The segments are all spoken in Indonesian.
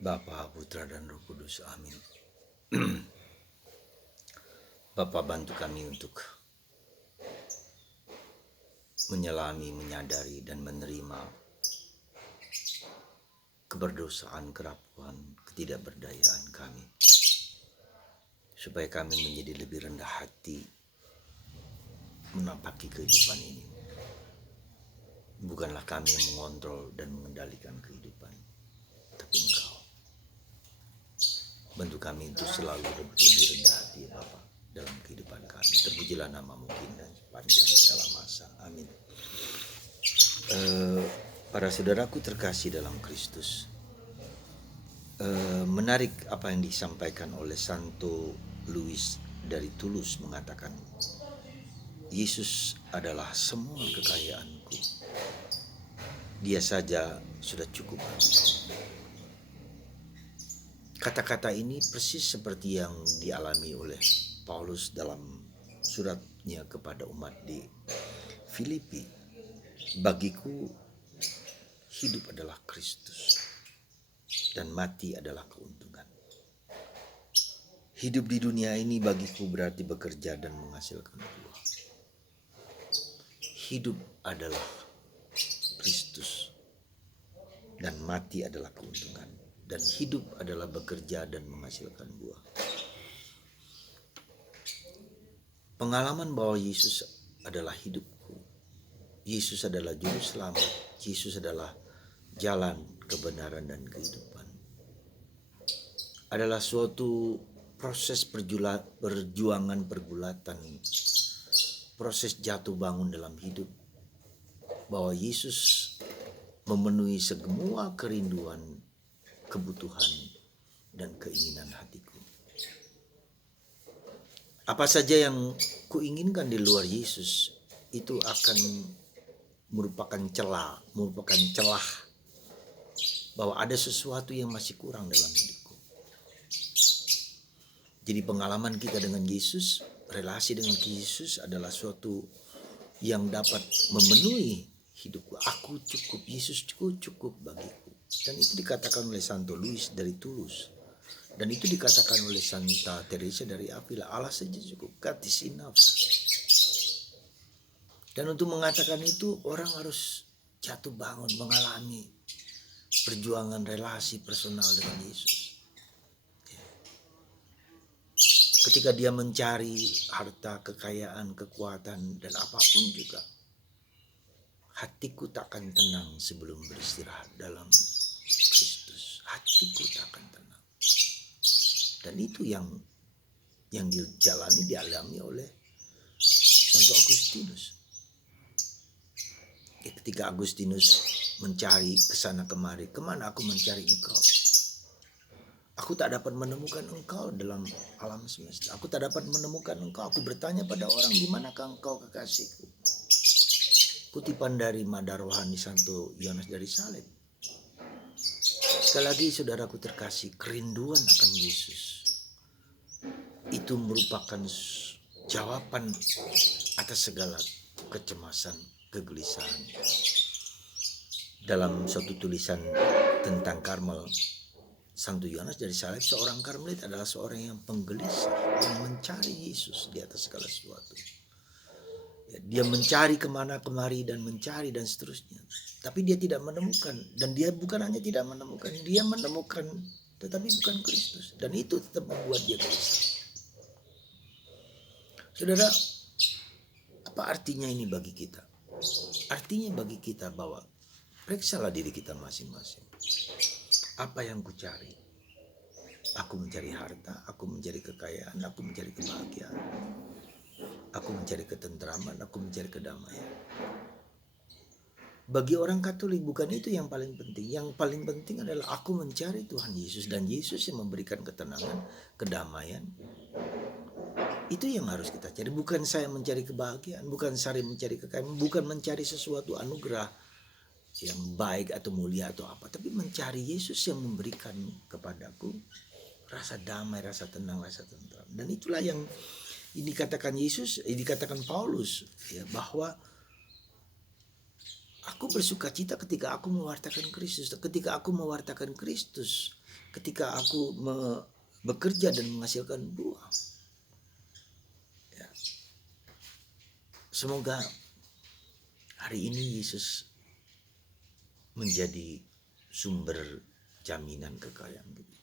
Bapa, Putra, dan Roh Kudus. Amin. Bapa, bantu kami untuk menyelami, menyadari, dan menerima keberdosaan, kerapuhan, ketidakberdayaan kami. Supaya kami menjadi lebih rendah hati menapaki kehidupan ini. Bukanlah kami yang mengontrol dan mengendalikan kehidupan, tapi Engkau. Bantu kami untuk selalu lebih rendah hati ya Bapa dalam kehidupan kami. Terpujilah namamu dan sepanjang segala masa. Amin. Para saudaraku terkasih dalam Kristus, menarik apa yang disampaikan oleh Santo Louis dari Toulouse mengatakan, Yesus adalah semua kekayaanku. Dia saja sudah cukup bagiku. Kata-kata ini persis seperti yang dialami oleh Paulus dalam suratnya kepada umat di Filipi. Bagiku hidup adalah Kristus dan mati adalah keuntungan. Hidup di dunia ini bagiku berarti bekerja dan menghasilkan buah. Hidup adalah Kristus dan mati adalah keuntungan. Dan hidup adalah bekerja dan menghasilkan buah. Pengalaman bahwa Yesus adalah hidupku, Yesus adalah juru selamat, Yesus adalah jalan, kebenaran, dan kehidupan, adalah suatu proses perjuangan pergulatan, proses jatuh bangun dalam hidup, bahwa Yesus memenuhi semua kerinduan, kebutuhan, dan keinginan hatiku. Apa saja yang kuinginkan di luar Yesus itu akan merupakan celah bahwa ada sesuatu yang masih kurang dalam hidupku. Jadi pengalaman kita dengan Yesus, relasi dengan Yesus adalah suatu yang dapat memenuhi hidupku. Aku cukup, Yesus cukup bagiku. Dan itu dikatakan oleh Santo Louis dari Toulouse. Dan itu dikatakan oleh Santa Teresa dari Avila, Allah saja cukup, God is enough. Dan untuk mengatakan itu orang harus jatuh bangun, mengalami perjuangan relasi personal dengan Yesus. Ketika dia mencari harta, kekayaan, kekuatan, dan apapun juga, hatiku takkan tenang sebelum beristirahat dalam Kristus. Hatiku takkan tenang. Dan itu yang dialami oleh Santo Agustinus. Ketika Agustinus mencari kesana kemari, kemana aku mencari engkau? Aku tak dapat menemukan engkau dalam alam semesta. Aku tak dapat menemukan engkau. Aku bertanya pada orang, di manakah engkau kekasihku? Kutipan dari Mada Rohani Santo Yohanes dari Salib. Sekali lagi saudaraku terkasih, kerinduan akan Yesus itu merupakan jawaban atas segala kecemasan, kegelisahan. Dalam suatu tulisan tentang Karmel, Santo Yohanes dari Salib, seorang Karmelit adalah seorang yang penggelisah, yang mencari Yesus di atas segala sesuatu. Dia mencari kemana kemari dan mencari dan seterusnya. Tapi dia tidak menemukan. Dan dia bukan hanya tidak menemukan, dia menemukan tetapi bukan Kristus. Dan itu tetap membuat dia gelisah. Saudara, apa artinya ini bagi kita? Artinya bagi kita bahwa periksalah diri kita masing-masing. Apa yang ku cari? Aku mencari harta, aku mencari kekayaan, aku mencari kebahagiaan. Aku mencari ketentraman, aku mencari kedamaian. Bagi orang Katolik bukan itu yang paling penting. Yang paling penting adalah aku mencari Tuhan Yesus, dan Yesus yang memberikan ketenangan, kedamaian. Itu yang harus kita cari. Bukan saya mencari kebahagiaan, bukan saya mencari kekayaan, bukan mencari sesuatu anugerah yang baik atau mulia atau apa, tapi mencari Yesus yang memberikan kepadaku rasa damai, rasa tenang, rasa tentram. Dan itulah yang dikatakan Yesus, dikatakan Paulus, ya, bahwa Aku bersuka cita ketika aku mewartakan Kristus. Ketika aku mewartakan Kristus, ketika aku bekerja dan menghasilkan buah. Ya. Semoga hari ini Yesus menjadi sumber jaminan kekayaan kita.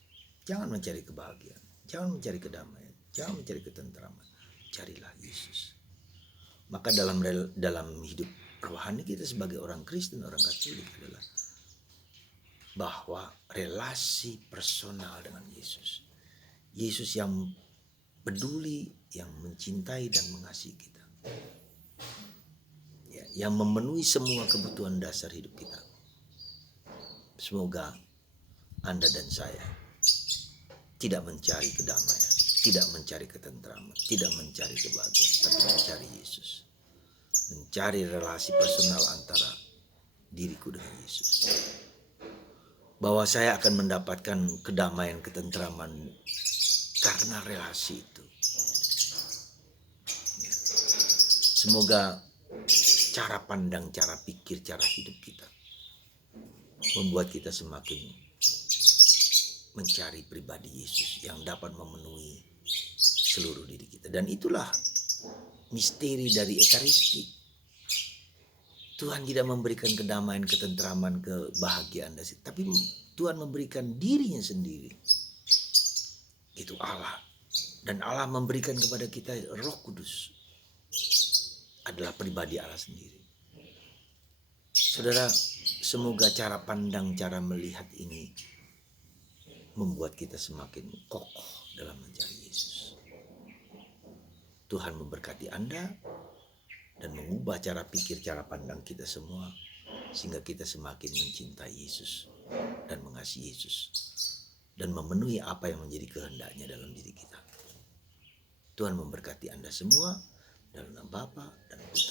Jangan mencari kebahagiaan, jangan mencari kedamaian, jangan mencari ketentraman. Carilah Yesus. Maka dalam hidup rohani kita sebagai orang Kristen, orang Katolik adalah bahwa relasi personal dengan Yesus. Yesus yang peduli, yang mencintai dan mengasihi kita. Ya, yang memenuhi semua kebutuhan dasar hidup kita. Semoga Anda dan saya tidak mencari kedamaian, tidak mencari ketentraman, tidak mencari kebahagiaan, tapi mencari Yesus. Mencari relasi personal antara diriku dengan Yesus. Bahwa saya akan mendapatkan kedamaian, ketentraman karena relasi itu. Ya. Semoga cara pandang, cara pikir, cara hidup kita membuat kita semakin mencari pribadi Yesus yang dapat memenuhi seluruh diri kita. Dan itulah misteri dari Ekaristi. Tuhan tidak memberikan kedamaian, ketentraman, kebahagiaan, tapi Tuhan memberikan dirinya sendiri. Itu Allah. Dan Allah memberikan kepada kita Roh Kudus. Adalah pribadi Allah sendiri. Saudara, semoga cara pandang, cara melihat ini membuat kita semakin kokoh dalam mencari Yesus. Tuhan memberkati Anda dan mengubah cara pikir, cara pandang kita semua, sehingga kita semakin mencintai Yesus dan mengasihi Yesus dan memenuhi apa yang menjadi kehendaknya dalam diri kita. Tuhan memberkati Anda semua dalam nama Bapa dan Putra